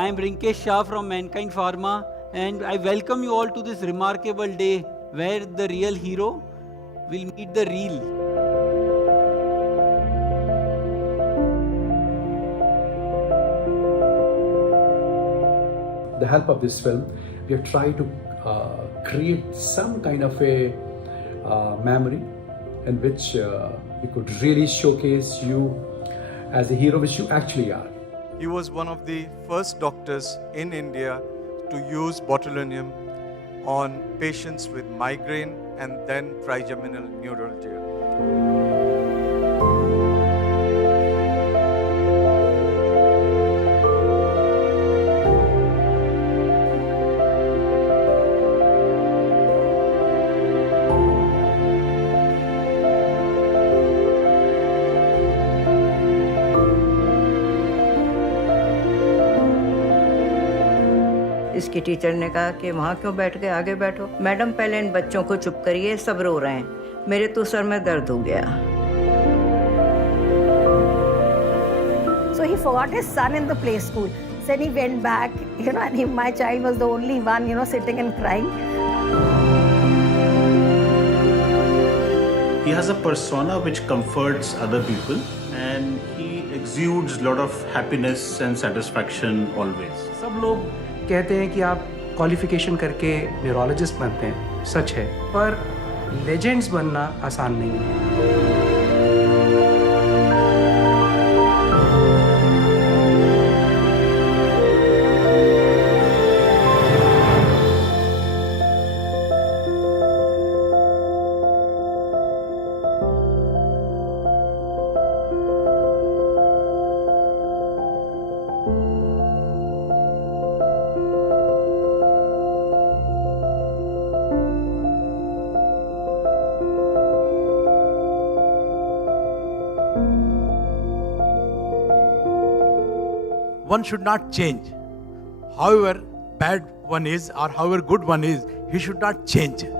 I am Rinkesh Shah from Mankind Pharma, and I welcome you all to this remarkable day where the real hero will meet the real. The help of this film, we have tried to create some kind of a memory in which we could really showcase you as a hero which you actually are. He was one of the first doctors in India to use botulinum on patients with migraine and then trigeminal neuralgia. इसकी teacher ने कहा कि वहाँ क्यों बैठ गए, आगे बैठो। मैडम पहले इन बच्चों को चुप करिए, सब रो रहे हैं। मेरे तो सर में दर्द हो गया। So he forgot his son in the play school. Then he went back, and my child was the only one, sitting and crying. He has a persona which comforts other people, and he exudes a lot of happiness and satisfaction always. सब लोग कहते हैं कि आप qualification करके neurologist बनते हैं, सच है, पर लेजेंड्स बनना आसान नहीं है। One should not change. However bad one is or however good one is, he should not change. You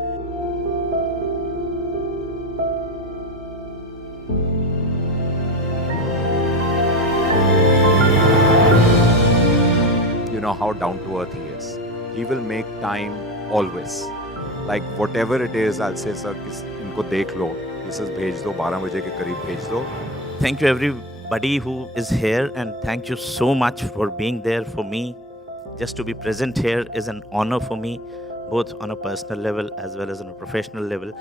know how down to earth he is. He will make time always. Like whatever it is, I'll say, sir, इनको देख लो. He says, भेज दो, 12 बजे के करीब भेज दो. Thank you everybody who is here, and thank you so much for being there for me. Just to be present here is an honor for me, both on a personal level as well as on a professional level.